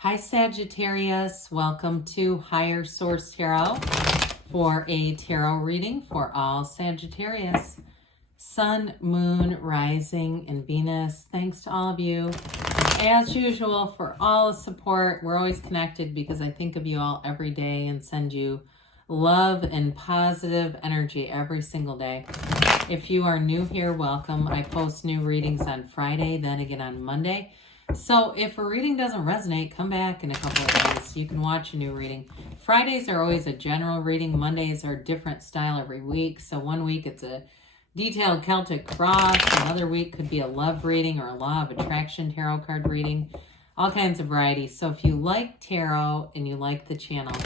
Hi Sagittarius, welcome to Higher Source Tarot for a tarot reading for all Sagittarius. Sun, Moon, Rising, and Venus. Thanks to all of you, as usual, for all the support. We're always connected because I think of you all every day and send you love and positive energy every single day. If you are new here, welcome. I post new readings on Friday, then again on Monday. So if a reading doesn't resonate, come back in a couple of days. You can watch a new reading. Fridays are always a general reading. Mondays are a different style every week. So one week it's a detailed Celtic cross. Another week could be a love reading or a law of attraction tarot card reading. All kinds of varieties. So if you like tarot and you like the channel,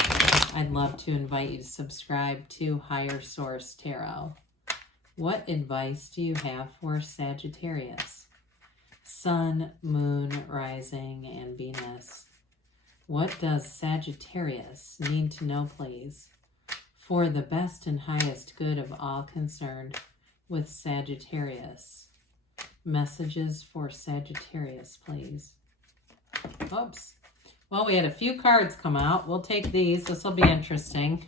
I'd love to invite you to subscribe to Higher Source Tarot. What advice do you have for Sagittarius? Sun, Moon, Rising, and Venus. What does Sagittarius need to know, please, for the best and highest good of all concerned with Sagittarius? Messages for Sagittarius, please. Oops. Well, we had a few cards come out. We'll take these. This will be interesting.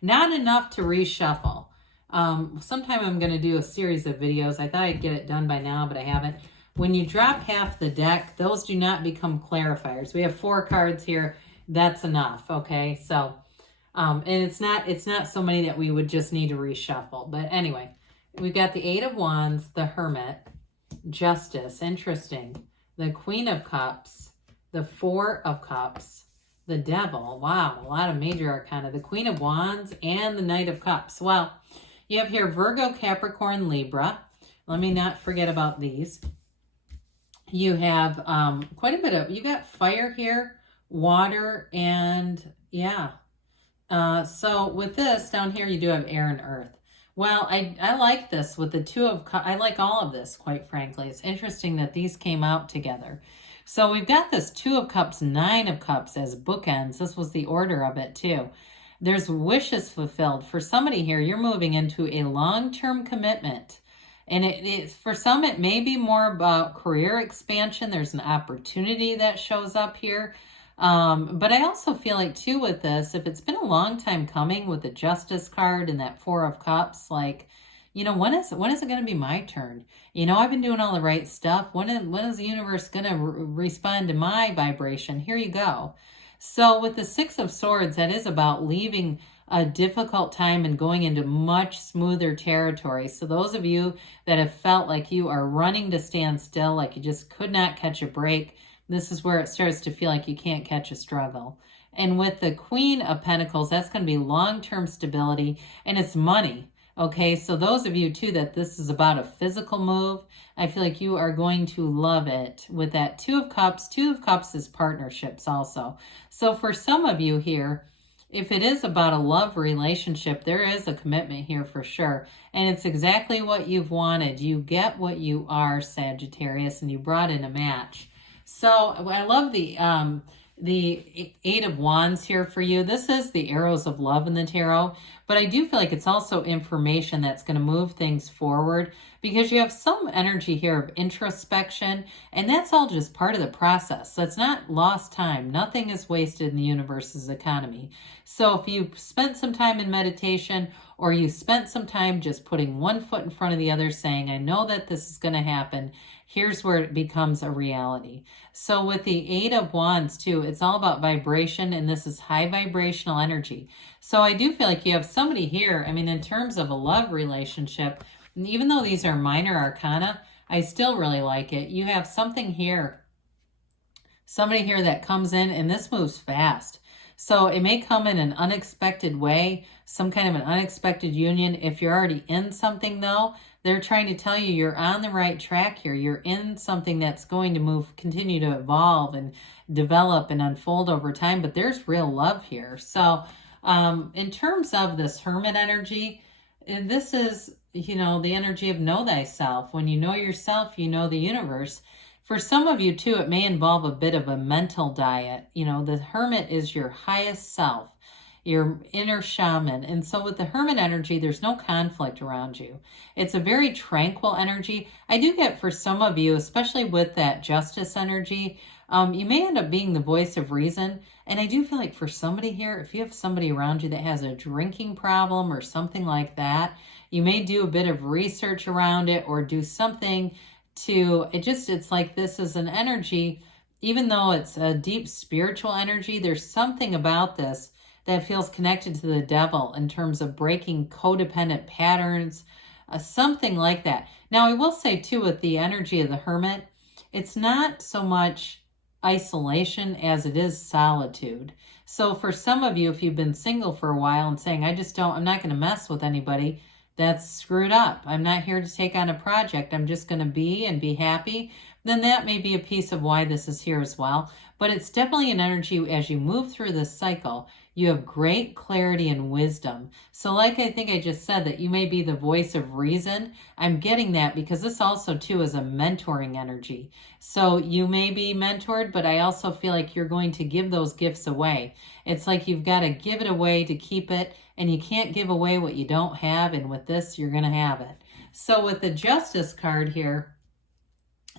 Not enough to reshuffle. Sometime I'm going to do a series of videos. I thought I'd get it done by now, but I haven't. When you drop half the deck, those do not become clarifiers. We have 4 cards here. That's enough, okay? So, and it's not so many that we would just need to reshuffle. But anyway, we've got the 8 of Wands, the Hermit, Justice, interesting, the Queen of Cups, the 4 of Cups, the Devil. Wow, a lot of major arcana. The Queen of Wands and the Knight of Cups. Well, you have here Virgo, Capricorn, Libra. Let me not forget about these. You have quite a bit of, you got fire here, water, and yeah. So with this down here, you do have air and earth. Well, I like this with the 2 of Cups. I like all of this, quite frankly. It's interesting that these came out together. So we've got this 2 of Cups, 9 of Cups as bookends. This was the order of it too. There's wishes fulfilled. For somebody here, you're moving into a long-term commitment. And it for some, it may be more about career expansion. There's an opportunity that shows up here. But I also feel like, too, with this, if it's been a long time coming with the Justice card and that 4 of Cups, like, you know, when is it going to be my turn? You know, I've been doing all the right stuff. When is the universe going to respond to my vibration? Here you go. So with the 6 of Swords, that is about leaving a difficult time and going into much smoother territory. So those of you that have felt like you are running to stand still, like you just could not catch a break, this is where it starts to feel like you can't catch a struggle. And with the Queen of Pentacles, that's going to be long-term stability, and it's money. Okay, so those of you too that this is about a physical move, I feel like you are going to love it. With that 2 of Cups, 2 of Cups is partnerships also. So for some of you here, if it is about a love relationship, there is a commitment here for sure. And it's exactly what you've wanted. You get what you are, Sagittarius, and you brought in a match. So I love the 8 of Wands here for you. This is the arrows of love in the tarot, but I do feel like it's also information that's going to move things forward, because you have some energy here of introspection, and that's all just part of the process. That's not lost time. Nothing is wasted in the universe's economy. So if you spent some time in meditation, or you spent some time just putting one foot in front of the other saying, I know that this is going to happen, here's where it becomes a reality. So with the 8 of Wands too, it's all about vibration, and this is high vibrational energy. So I do feel like you have somebody here, I mean, in terms of a love relationship, even though these are minor arcana, I still really like it. You have something here, somebody here that comes in, and this moves fast. So it may come in an unexpected way, some kind of an unexpected union. If you're already in something though, they're trying to tell you you're on the right track here. You're in something that's going to continue to evolve and develop and unfold over time, but there's real love here. So in terms of this Hermit energy, this is, you know, the energy of know thyself. When you know yourself, you know the universe. For some of you too, it may involve a bit of a mental diet. You know, the Hermit is your highest self. your inner shaman. And so with the Hermit energy, there's no conflict around you. It's a very tranquil energy. I do get for some of you, especially with that Justice energy, you may end up being the voice of reason. And I do feel like for somebody here, if you have somebody around you that has a drinking problem or something like that, you may do a bit of research around it or do something to, it's like this is an energy, even though it's a deep spiritual energy, there's something about this that feels connected to the devil in terms of breaking codependent patterns, something like that. Now, I will say too, with the energy of the Hermit, it's not so much isolation as it is solitude. So for some of you, if you've been single for a while and saying, I'm not going to mess with anybody, that's screwed up. I'm not here to take on a project. I'm just going to be and be happy. Then that may be a piece of why this is here as well. But it's definitely an energy as you move through this cycle, you have great clarity and wisdom. So like I think I just said, that you may be the voice of reason. I'm getting that because this also too is a mentoring energy. So you may be mentored, but I also feel like you're going to give those gifts away. It's like you've got to give it away to keep it, and you can't give away what you don't have, and with this, you're going to have it. So with the Justice card here,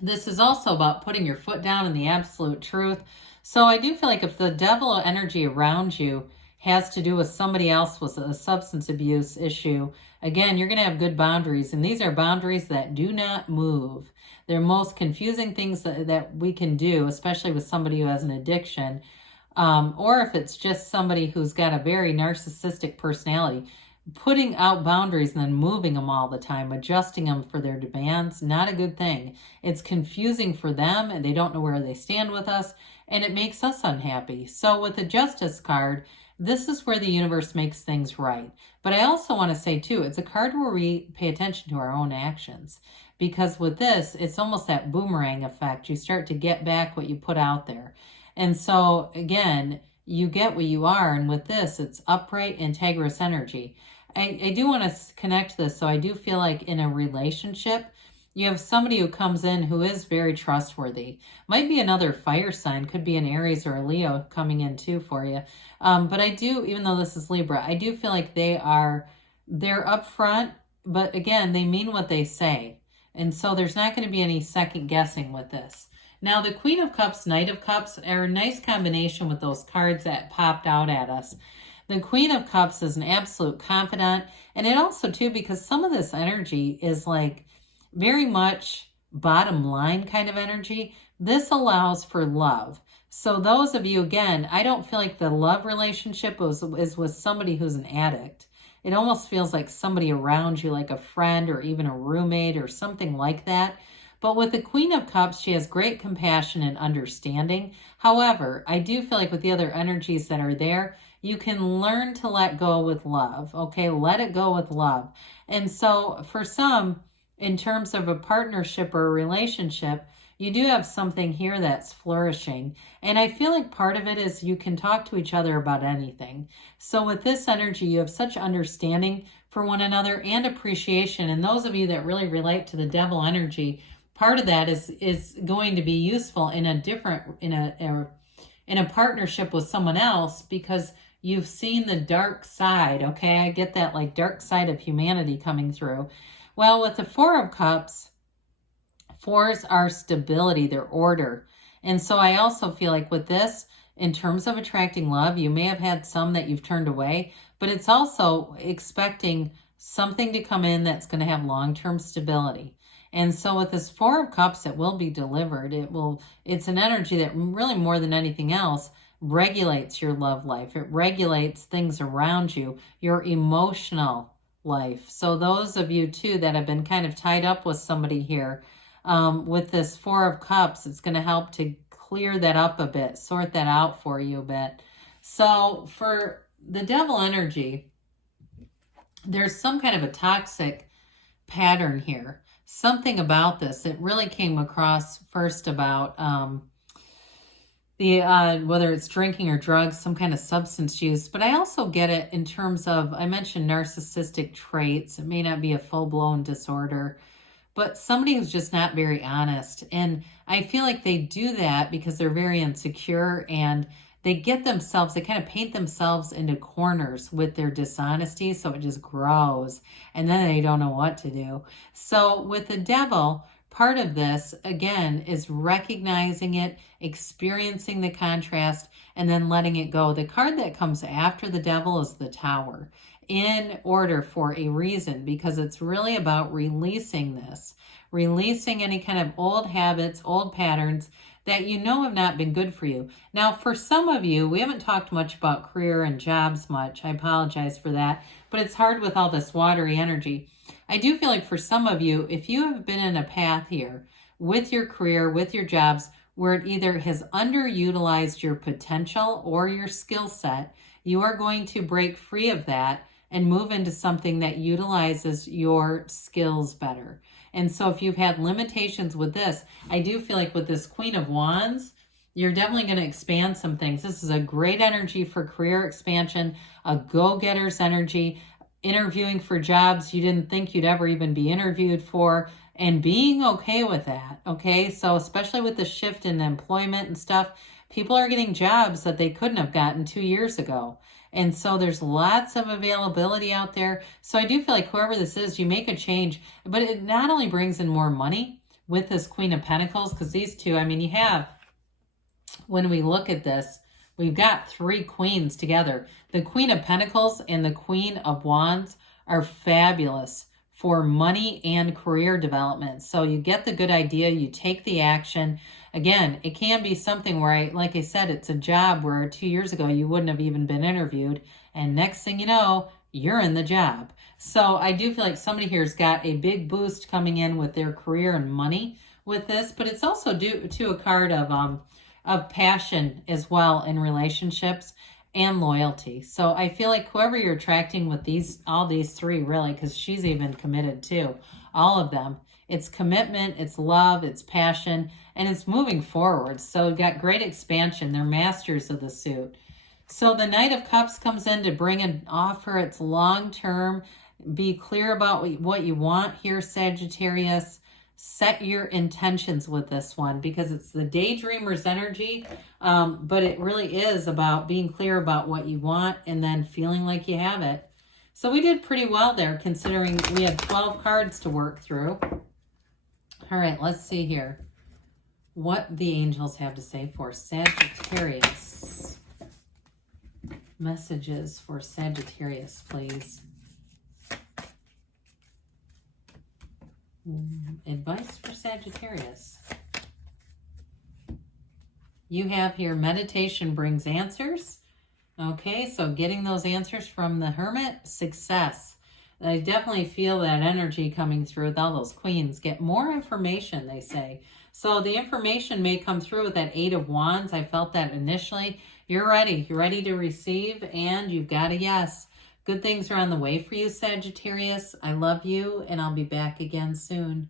this is also about putting your foot down in the absolute truth. So I do feel like if the devil energy around you has to do with somebody else with a substance abuse issue, again, you're going to have good boundaries. And these are boundaries that do not move. They're most confusing things that we can do, especially with somebody who has an addiction. Or if it's just somebody who's got a very narcissistic personality, putting out boundaries and then moving them all the time, adjusting them for their demands, not a good thing. It's confusing for them and they don't know where they stand with us, and it makes us unhappy. So with the Justice card, this is where the universe makes things right. But I also want to say too, it's a card where we pay attention to our own actions, because with this, it's almost that boomerang effect. You start to get back what you put out there. And so again, you get what you are. And with this, it's upright, integrous energy. I do want to connect this. So I do feel like in a relationship, you have somebody who comes in who is very trustworthy. Might be another fire sign, could be an Aries or a Leo coming in too for you. But I do, even though this is Libra, I do feel like they're upfront, but again, they mean what they say. And so there's not going to be any second guessing with this. Now, the Queen of Cups, Knight of Cups are a nice combination with those cards that popped out at us. The Queen of Cups is an absolute confidant. And it also, too, because some of this energy is like very much bottom line kind of energy, this allows for love. So those of you, again, I don't feel like the love relationship is with somebody who's an addict. It almost feels like somebody around you, like a friend or even a roommate or something like that. But with the Queen of Cups, she has great compassion and understanding. However, I do feel like with the other energies that are there, you can learn to let go with love. Okay, let it go with love. And so for some, in terms of a partnership or a relationship, you do have something here that's flourishing. And I feel like part of it is you can talk to each other about anything. So with this energy, you have such understanding for one another and appreciation. And those of you that really relate to the devil energy, part of that is going to be useful in a partnership with someone else, because you've seen the dark side. Okay, I get that like dark side of humanity coming through. Well, with the Four of Cups, fours are stability, they're order. And so I also feel like with this, in terms of attracting love, you may have had some that you've turned away, but it's also expecting something to come in that's going to have long-term stability. And so with this Four of Cups, it will be delivered. It's an energy that really more than anything else regulates your love life. It regulates things around you, your emotional life. So those of you too that have been kind of tied up with somebody here, with this Four of Cups, it's going to help to clear that up a bit, sort that out for you a bit. So for the devil energy, there's some kind of a toxic pattern here. Something about this, it really came across first about whether it's drinking or drugs, some kind of substance use. But I also get it in terms of, I mentioned narcissistic traits. It may not be a full-blown disorder, but somebody who's just not very honest. And I feel like they do that because they're very insecure and they kind of paint themselves into corners with their dishonesty, so it just grows, and then they don't know what to do. So with the devil, part of this, again, is recognizing it, experiencing the contrast, and then letting it go. The card that comes after the devil is the Tower, in order for a reason, because it's really about releasing this, releasing any kind of old habits, old patterns that you know have not been good for you. Now, for some of you, we haven't talked much about career and jobs much. I apologize for that, but it's hard with all this watery energy. I do feel like for some of you, if you have been in a path here with your career, with your jobs, where it either has underutilized your potential or your skill set, you are going to break free of that and move into something that utilizes your skills better. And so if you've had limitations with this, I do feel like with this Queen of Wands, you're definitely going to expand some things. This is a great energy for career expansion, a go-getter's energy, interviewing for jobs you didn't think you'd ever even be interviewed for, and being okay with that, okay? So especially with the shift in employment and stuff, people are getting jobs that they couldn't have gotten 2 years ago. And so there's lots of availability out there. So I do feel like whoever this is, you make a change, but it not only brings in more money with this Queen of Pentacles, because these two, I mean, you have, when we look at this, we've got 3 queens together. The Queen of Pentacles and the Queen of Wands are fabulous for money and career development. So you get the good idea, you take the action. Again, it can be something where, like I said, it's a job where 2 years ago you wouldn't have even been interviewed, and next thing you know, you're in the job. So I do feel like somebody here has got a big boost coming in with their career and money with this, but it's also due to a card of passion as well in relationships and loyalty. So I feel like whoever you're attracting with all these 3 really, because she's even committed too, all of them, it's commitment, it's love, it's passion, and it's moving forward. So we've got great expansion. They're masters of the suit. So the Knight of Cups comes in to bring an offer. It's long-term. Be clear about what you want here, Sagittarius. Set your intentions with this one, because it's the daydreamer's energy, but it really is about being clear about what you want and then feeling like you have it. So we did pretty well there, considering we had 12 cards to work through. All right, let's see here what the angels have to say for Sagittarius. Messages for Sagittarius, please. Advice for Sagittarius. You have here, meditation brings answers. Okay, so getting those answers from the Hermit, success. I definitely feel that energy coming through with all those queens. Get more information, they say. So the information may come through with that 8 of Wands. I felt that initially. You're ready. You're ready to receive, and you've got a yes. Good things are on the way for you, Sagittarius. I love you, and I'll be back again soon.